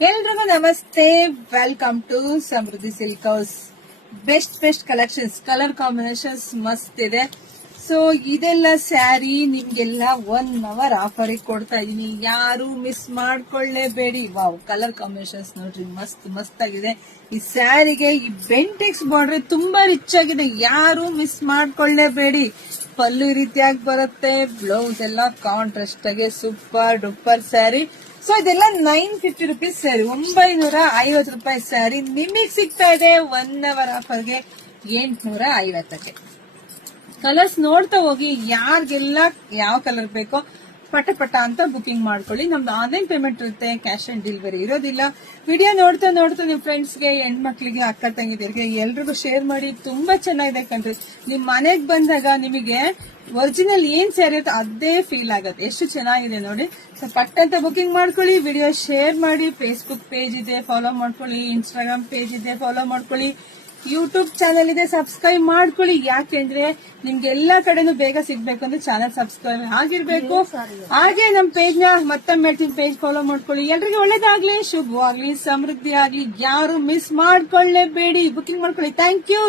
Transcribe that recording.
ಎಲ್ರಿಗೂ ನಮಸ್ತೆ, welcome to Samruddhi silk house. Best collections, colour combinations ಮಸ್ತ್ ಇದೆ. ಸೊ ಇದೆಲ್ಲ ಸ್ಯಾರಿ ನಿಮ್ಗೆಲ್ಲ 1 ಅವರ್ ಆಫರ್ ಕೊಡ್ತಾ ಇದೀನಿ, ಯಾರು ಮಿಸ್ ಮಾಡ್ಕೊಳ್ಳೇಬೇಡಿ. ವಾವ್, ಕಲರ್ ಕಾಂಬಿನೇಷನ್ಸ್ ನೋಡ್ರಿ, ಮಸ್ತ್ ಆಗಿದೆ. ಈ ಸ್ಯಾರಿಗೆ ಈ ಬೆಂಟೆಕ್ಸ್ ಬಾರ್ಡರ್ ತುಂಬಾ ರಿಚ್ ಆಗಿದೆ, ಯಾರು ಮಿಸ್ ಮಾಡ್ಕೊಳ್ಳೇಬೇಡಿ. ಪಲ್ಲು ಈ ರೀತಿಯಾಗಿ ಬರುತ್ತೆ, ಬ್ಲೌಸ್ ಎಲ್ಲ ಕಾಂಟ್ರಾಸ್ಟ್ ಆಗಿ ಸೂಪರ್ ಡೂಪರ್ ಸ್ಯಾರಿ. ಸೊ ಇದೆಲ್ಲ 950 ರುಪೀಸ್ ಸ್ಯಾರಿ, 950 ರೂಪಾಯಿ ಸ್ಯಾರಿ ನಿಮಗೆ ಸಿಗ್ತಾ ಇದೆ 1 ಅವರ್ ಆಫರ್ಗೆ 850ಕ್ಕೆ. ಕಲರ್ಸ್ ನೋಡ್ತಾ ಹೋಗಿ, ಯಾರಿಗೆಲ್ಲ ಯಾವ ಕಲರ್ ಬೇಕೋ ಪಟ ಅಂತ ಬುಕಿಂಗ್ ಮಾಡ್ಕೊಳ್ಳಿ. ನಮ್ದು ಆನ್ಲೈನ್ ಪೇಮೆಂಟ್ ಇರುತ್ತೆ, ಕ್ಯಾಶ್ ಆನ್ ಡೆಲಿವರಿ ಇರೋದಿಲ್ಲ. ವಿಡಿಯೋ ನೋಡ್ತಾ ನಿಮ್ ಫ್ರೆಂಡ್ಸ್ಗೆ, ಹೆಣ್ಮಕ್ಳಿಗೆ, ಅಕ್ಕ ತಂಗಿದರಿಗೆ ಎಲ್ರಿಗೂ ಶೇರ್ ಮಾಡಿ. ತುಂಬಾ ಚೆನ್ನಾಗಿದೆ ಕಣ್ರಿ. ನಿಮ್ ಮನೆಗ್ ಬಂದಾಗ ನಿಮಗೆ ಒರಿಜಿನಲ್ ಏನ್ ಸ್ಯಾರಿ ಇರುತ್ತೆ ಅದೇ ಫೀಲ್ ಆಗುತ್ತೆ, ಎಷ್ಟು ಚೆನ್ನಾಗಿದೆ ನೋಡಿ. ಸೊ ಪಟ್ಟಂತ ಬುಕಿಂಗ್ ಮಾಡ್ಕೊಳ್ಳಿ, ವಿಡಿಯೋ ಶೇರ್ ಮಾಡಿ. ಫೇಸ್ಬುಕ್ ಪೇಜ್ ಇದೆ, ಫಾಲೋ ಮಾಡ್ಕೊಳ್ಳಿ. ಇನ್ಸ್ಟಾಗ್ರಾಮ್ ಪೇಜ್ ಇದೆ, ಫಾಲೋ ಮಾಡ್ಕೊಳ್ಳಿ. ಯೂಟ್ಯೂಬ್ ಚಾನಲ್ ಇದೆ, ಸಬ್ಸ್ಕ್ರೈಬ್ ಮಾಡ್ಕೊಳ್ಳಿ. ಯಾಕೆಂದ್ರೆ ನಿಮ್ಗೆ ಎಲ್ಲಾ ಕಡೆನೂ ಬೇಗ ಸಿಗ್ಬೇಕು ಅಂದ್ರೆ ಚಾನಲ್ ಸಬ್ಸ್ಕ್ರೈಬ್ ಆಗಿರ್ಬೇಕು. ಹಾಗೆ ನಮ್ ಪೇಜ್ ನ ಮತ್ತೊಮ್ಮೆ ಪೇಜ್ ಫಾಲೋ ಮಾಡ್ಕೊಳ್ಳಿ. ಎಲ್ರಿಗೂ ಒಳ್ಳೇದಾಗ್ಲಿ, ಶುಭವಾಗ್ಲಿ, ಸಮೃದ್ಧಿ ಆಗ್ಲಿ. ಯಾರು ಮಿಸ್ ಮಾಡ್ಕೊಳ್ಳೇಬೇಡಿ, ಬುಕಿಂಗ್ ಮಾಡ್ಕೊಳ್ಳಿ. Thank you.